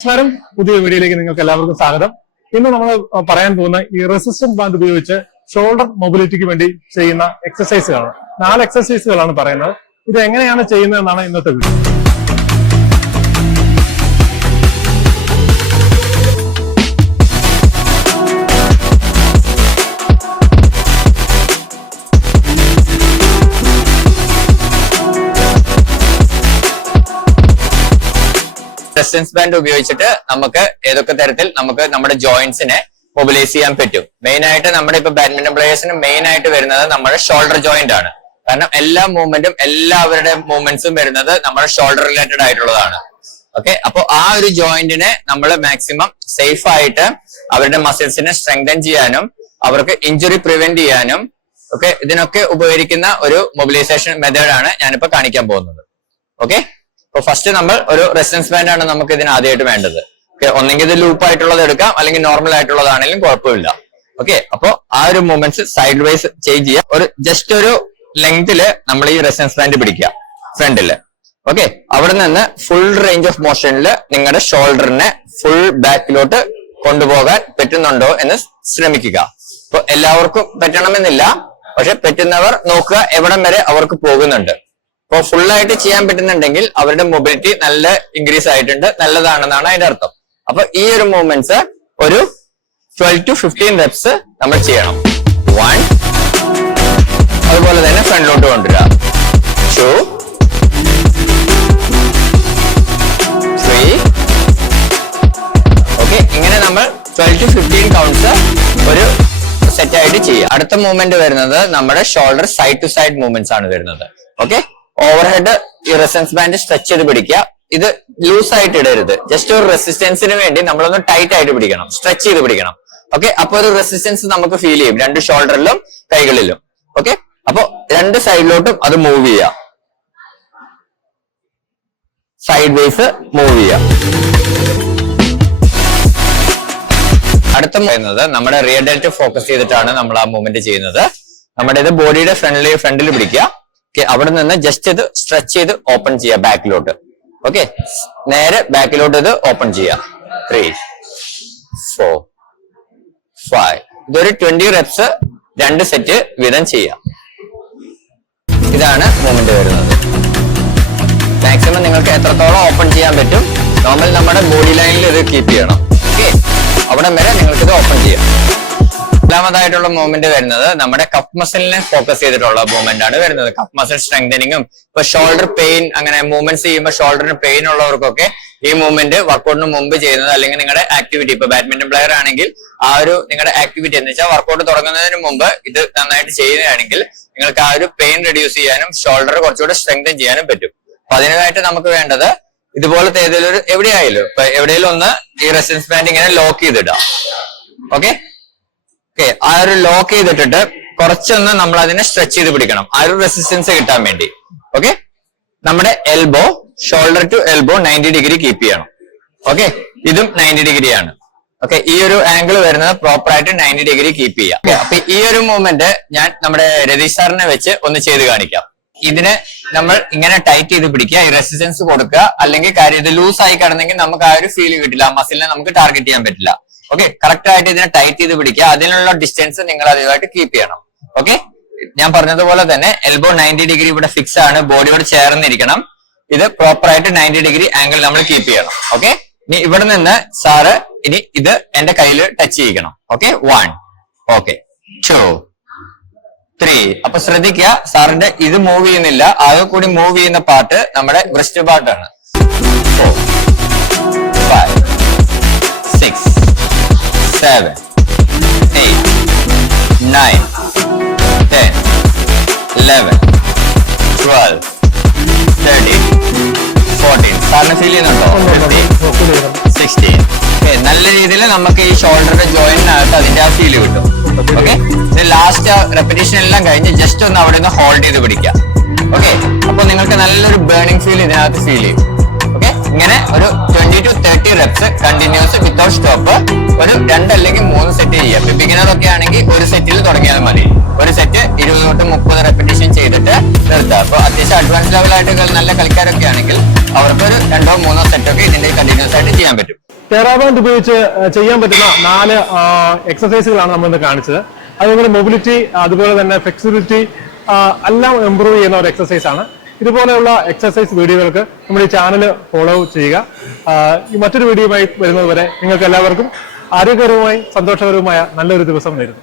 നമസ്കാരം, പുതിയ വീഡിയോയിലേക്ക് നിങ്ങൾക്ക് എല്ലാവർക്കും സ്വാഗതം. ഇന്ന് നമ്മൾ പറയാൻ പോകുന്ന ഈ റെസിസ്റ്റൻസ് ബാൻഡ് ഉപയോഗിച്ച് ഷോൾഡർ മൊബിലിറ്റിക്ക് വേണ്ടി ചെയ്യുന്ന എക്സസൈസുകളാണ്. 4 എക്സസൈസുകളാണ് പറയുന്നത്. ഇത് എങ്ങനെയാണ് ചെയ്യുന്നതെന്നാണ് ഇന്നത്തെ വീഡിയോ. റെസിസ്റ്റൻസ് ബാൻഡ് ഉപയോഗിച്ചിട്ട് നമുക്ക് ഏതൊക്കെ തരത്തിൽ നമുക്ക് നമ്മുടെ ജോയിന്റ്സിനെ മൊബിലൈസ് ചെയ്യാൻ പറ്റും. മെയിൻ ആയിട്ട് നമ്മുടെ ഇപ്പൊ ബാഡ്മിന്റൺ പ്ലേയേഴ്സിന് മെയിൻ ആയിട്ട് വരുന്നത് നമ്മുടെ ഷോൾഡർ ജോയിന്റ് ആണ്. കാരണം എല്ലാ മൂവ്മെന്റും എല്ലാവരുടെ മൂവ്മെന്റ്സും വരുന്നത് നമ്മുടെ ഷോൾഡർ റിലേറ്റഡ് ആയിട്ടുള്ളതാണ്. ഓക്കെ, അപ്പൊ ആ ഒരു ജോയിന്റിനെ നമ്മൾ മാക്സിമം സേഫ് ആയിട്ട് അവരുടെ മസിൽസിനെ സ്ട്രെങ്തൻ ചെയ്യാനും അവർക്ക് ഇഞ്ചുറി പ്രിവെന്റ് ചെയ്യാനും ഒക്കെ ഇതിനൊക്കെ ഉപകരിക്കുന്ന ഒരു മൊബിലൈസേഷൻ മെത്തേഡാണ് ഞാനിപ്പോ കാണിക്കാൻ പോകുന്നത്. ഓക്കെ, അപ്പൊ ഫസ്റ്റ് നമ്മൾ ഒരു റെസിസ്റ്റൻസ് ബാൻഡ് ആണ് നമുക്ക് ഇതിന് ആദ്യമായിട്ട് വേണ്ടത്. ഓക്കെ, ഒന്നെങ്കിൽ ഇത് ലൂപ്പ് ആയിട്ടുള്ളത് എടുക്കാം, അല്ലെങ്കിൽ നോർമൽ ആയിട്ടുള്ളതാണെങ്കിലും കുഴപ്പമില്ല. ഓക്കെ, അപ്പൊ ആ ഒരു മൂവ്മെന്റ്സ് സൈഡ് വൈസ് ചേഞ്ച് ചെയ്യാം. ഒരു ജസ്റ്റ് ഒരു ലെങ്തില് നമ്മൾ ഈ റെസിസ്റ്റൻസ് ബാൻഡ് പിടിക്കുക ഫ്രണ്ടില്. ഓക്കെ, അവിടെ നിന്ന് ഫുൾ റേഞ്ച് ഓഫ് മോഷനിൽ നിങ്ങളുടെ ഷോൾഡറിനെ ഫുൾ ബാക്കിലോട്ട് കൊണ്ടുപോകാൻ പറ്റുന്നുണ്ടോ എന്ന് ശ്രമിക്കുക. ഇപ്പൊ എല്ലാവർക്കും പറ്റണമെന്നില്ല, പക്ഷെ പറ്റുന്നവർ നോക്കുക എവിടം വരെ അവർക്ക് പോകുന്നുണ്ട്. അപ്പോൾ ഫുള്ളായിട്ട് ചെയ്യാൻ പറ്റുന്നുണ്ടെങ്കിൽ അവരുടെ മൊബിലിറ്റി നല്ല ഇൻക്രീസ് ആയിട്ടുണ്ട്, നല്ലതാണെന്നാണ് അതിന്റെ അർത്ഥം. അപ്പൊ ഈ ഒരു മൂവ്മെന്റ്സ് ഒരു 12 to 15 reps നമ്മൾ ചെയ്യണം. 1, അതുപോലെ തന്നെ ഫ്രണ്ടിലോട്ട് കൊണ്ടുവരിക. 2, 3. ഓക്കെ, ഇങ്ങനെ നമ്മൾ 12 to 15 കൗണ്ട്സ് ഒരു സെറ്റ് ആയിട്ട് ചെയ്യുക. അടുത്ത മൂവ്മെന്റ് വരുന്നത് നമ്മുടെ shoulder side to side movements ആണ് വരുന്നത്. ഓക്കെ, ഓവർഹെഡ് ഈ റെസിസ്റ്റൻസ് ബാൻഡ് സ്ട്രെച്ച് ചെയ്ത് പിടിക്കുക. ഇത് ലൂസ് ആയിട്ട് ഇടരുത്, ജസ്റ്റ് ഒരു റെസിസ്റ്റൻസിന് വേണ്ടി നമ്മളൊന്ന് ടൈറ്റ് ആയിട്ട് പിടിക്കണം, സ്ട്രെച്ച് ചെയ്ത് പിടിക്കണം. ഓക്കെ, അപ്പൊ ഒരു റെസിസ്റ്റൻസ് നമുക്ക് ഫീൽ ചെയ്യും രണ്ട് ഷോൾഡറിലും കൈകളിലും. ഓക്കെ, അപ്പൊ രണ്ട് സൈഡിലോട്ടും അത് മൂവ് ചെയ്യുക, സൈഡ് വൈസ് മൂവ് ചെയ്യുക. അടുത്ത പറയുന്നത് നമ്മുടെ റിയർ ഡെൽറ്റ് ഫോക്കസ് ചെയ്തിട്ടാണ് നമ്മൾ ആ മൂവ്മെന്റ് ചെയ്യുന്നത്. നമ്മുടെ ഇത് ബോഡിയുടെ ഫ്രണ്ടിൽ പിടിക്കുക. അവിടെ നിന്ന് ജസ്റ്റ് ഇത് സ്ട്രെച്ച് ചെയ്ത് ഓപ്പൺ ചെയ്യുക ബാക്കിലോട്ട്. ഓക്കെ, നേരെ ബാക്കിലോട്ട് ഇത് ഓപ്പൺ ചെയ്യുക. 3, 4, 5. ഇതൊരു 20 reps 2 സെറ്റ് വീതം ചെയ്യാം. ഇതാണ് മൂവ്മെന്റ് വരുന്നത്. മാക്സിമം നിങ്ങൾക്ക് എത്രത്തോളം ഓപ്പൺ ചെയ്യാൻ പറ്റും. നോർമൽ നമ്മുടെ ബോഡി ലൈനിൽ ഇത് കീപ്പ് ചെയ്യണം. ഓക്കെ, അവിടെ വരെ നിങ്ങൾക്ക് ഇത് ഓപ്പൺ ചെയ്യാം. രണ്ടാമതായിട്ടുള്ള മൂവ്മെന്റ് വരുന്നത് നമ്മുടെ കപ്പ് മസിലിനെ ഫോക്കസ് ചെയ്തിട്ടുള്ള മൂവ്മെന്റ് ആണ് വരുന്നത്. കപ്പ് മസിൽ സ്ട്രെങ്തനിങ്ങും ഇപ്പൊ ഷോൾഡർ പെയിൻ അങ്ങനെ മൂവ്മെന്റ്സ് ചെയ്യുമ്പോൾ ഷോൾഡറിന് പെയിൻ ഉള്ളവർക്കൊക്കെ ഈ മൂവ്മെന്റ് വർക്കൗട്ടിന് മുമ്പ് ചെയ്യുന്നത്, അല്ലെങ്കിൽ നിങ്ങളുടെ ആക്ടിവിറ്റി ഇപ്പൊ ബാഡ്മിന്റൺ പ്ലെയർ ആണെങ്കിൽ ആ ഒരു നിങ്ങളുടെ ആക്ടിവിറ്റി എന്ന് വെച്ചാൽ വർക്കൗട്ട് തുടങ്ങുന്നതിന് മുമ്പ് ഇത് നന്നായിട്ട് ചെയ്യുകയാണെങ്കിൽ നിങ്ങൾക്ക് ആ ഒരു പെയിൻ റെഡ്യൂസ് ചെയ്യാനും ഷോൾഡർ കുറച്ചുകൂടെ സ്ട്രെങ്തൻ ചെയ്യാനും പറ്റും. അപ്പൊ അതിനായിട്ട് നമുക്ക് വേണ്ടത് ഇതുപോലത്തെ ഏതെങ്കിലും ഒരു എവിടെയായാലും ഇപ്പൊ എവിടെയെങ്കിലും ഒന്ന് ഈ റെസിസ്റ്റൻസ് ബാൻഡ് ഇങ്ങനെ ലോക്ക് ചെയ്തിടാം. ഓക്കെ, ആ ഒരു ലോക്ക് ചെയ്തിട്ടിട്ട് കുറച്ചൊന്ന് നമ്മൾ അതിനെ സ്ട്രെച്ച് ചെയ്ത് പിടിക്കണം, ആ ഒരു റെസിസ്റ്റൻസ് കിട്ടാൻ വേണ്ടി. ഓക്കെ, നമ്മുടെ elbow shoulder to elbow 90 degree keep ചെയ്യണം. ഓക്കെ, ഇതും 90 ഡിഗ്രി ആണ്. ഓക്കെ, ഈ ഒരു ആംഗിൾ വരുന്നത് പ്രോപ്പർ ആയിട്ട് 90 ഡിഗ്രി കീപ്പ് ചെയ്യാം. അപ്പൊ ഈ ഒരു മൂവ്മെന്റ് ഞാൻ നമ്മുടെ രതീഷ് സാറിനെ വെച്ച് ഒന്ന് ചെയ്ത് കാണിക്കാം. ഇതിനെ നമ്മൾ ഇങ്ങനെ ടൈറ്റ് ചെയ്ത് പിടിക്കുക, ഈ റെസിസ്റ്റൻസ് കൊടുക്കുക. അല്ലെങ്കിൽ കാര്യം ഇത് ലൂസ് ആയി കിടന്നെങ്കിൽ നമുക്ക് ആ ഒരു ഫീൽ കിട്ടില്ല, ആ മസിലിനെ നമുക്ക് ടാർഗറ്റ് ചെയ്യാൻ പറ്റില്ല. ഓക്കെ, കറക്റ്റ് ആയിട്ട് ഇതിനെ ടൈറ്റ് ചെയ്ത് പിടിക്കുക. അതിനുള്ള ഡിസ്റ്റൻസ് നിങ്ങൾ അതുമായിട്ട് കീപ്പ് ചെയ്യണം. ഓക്കെ, ഞാൻ പറഞ്ഞതുപോലെ തന്നെ എൽബോ 90 ഡിഗ്രി ഇവിടെ ഫിക്സ് ആണ്, ബോഡിയോട് ചേർന്നിരിക്കണം. ഇത് പ്രോപ്പർ ആയിട്ട് 90 ഡിഗ്രി ആംഗിൾ നമ്മൾ കീപ്പ് ചെയ്യണം. ഓക്കെ, ഇനി ഇവിടെ നിന്ന് സാറ് ഇനി ഇത് എന്റെ കയ്യിൽ ടച്ച് ചെയ്യിക്കണം. Okay, 1, okay, 2, 3. അപ്പൊ ശ്രദ്ധിക്കുക, സാറിന്റെ ഇത് മൂവ് ചെയ്യുന്നില്ല, ആകെ കൂടി മൂവ് ചെയ്യുന്ന പാർട്ട് നമ്മുടെ ബ്രസ്റ്റ് പാർട്ടാണ്. 4, 5, 6, 7, 8, 9, 10, 11, 12, 13, 14. സാറിന് ഫീൽ ചെയ്യുന്നുണ്ടോ? 15, 16. നല്ല രീതിയിൽ നമുക്ക് ഈ ഷോൾഡറിന്റെ ജോയിന്റിനകത്ത് അതിന്റെ ആ ഫീല് കിട്ടും. ഓക്കെ, ലാസ്റ്റ് റെപ്പിറ്റേഷൻ എല്ലാം കഴിഞ്ഞ് ജസ്റ്റ് ഒന്ന് അവിടെ നിന്ന് ഹോൾഡ് ചെയ്ത് പിടിക്കാം. ഓക്കെ, അപ്പൊ നിങ്ങൾക്ക് നല്ലൊരു ബേണിംഗ് ഫീൽ ഇതിനകത്ത് ഫീൽ ചെയ്യും. ഓക്കെ, ഇങ്ങനെ ഒരു 20 to 30 reps continuous without stop ഒരു 2 അല്ലെങ്കിൽ 3 സെറ്റ് ചെയ്യാം. ബിഗിനർ ഒക്കെ ആണെങ്കിൽ ഒരു സെറ്റിൽ തുടങ്ങിയാൽ മതി. ഒരു സെറ്റ് 20 തൊട്ട് 30 റെപ്പിറ്റേഷൻ ചെയ്തിട്ട് നിർത്താം. അപ്പൊ അത്യാവശ്യം അഡ്വാൻസ് ലെവലായിട്ട് നല്ല കളിക്കാരൊക്കെ ആണെങ്കിൽ അവർക്ക് ഒരു 2 or 3 സെറ്റ് ഒക്കെ ഇതിന്റെ കണ്ടിന്യൂസ് ആയിട്ട് ചെയ്യാൻ പറ്റും. ടെറാബാൻഡ് ഉപയോഗിച്ച് ചെയ്യാൻ പറ്റുന്ന 4 എക്സസൈസുകളാണ് നമ്മൾ ഇന്ന് കാണിച്ചത്. അത് നിങ്ങളുടെ മൊബിലിറ്റി അതുപോലെ തന്നെ ഫ്ലെക്സിബിലിറ്റി എല്ലാം ഇമ്പ്രൂവ് ചെയ്യുന്ന ഒരു എക്സസൈസ് ആണ്. ഇതുപോലെയുള്ള എക്സസൈസ് വീഡിയോകൾക്ക് നമ്മുടെ ഈ ചാനൽ ഫോളോ ചെയ്യുക. ഈ മറ്റൊരു വീഡിയോയുമായി വരുന്നത് വരെ നിങ്ങൾക്ക് എല്ലാവർക്കും ആരോഗ്യകരവുമായി സന്തോഷകരവുമായ നല്ലൊരു ദിവസം നേരുന്നു.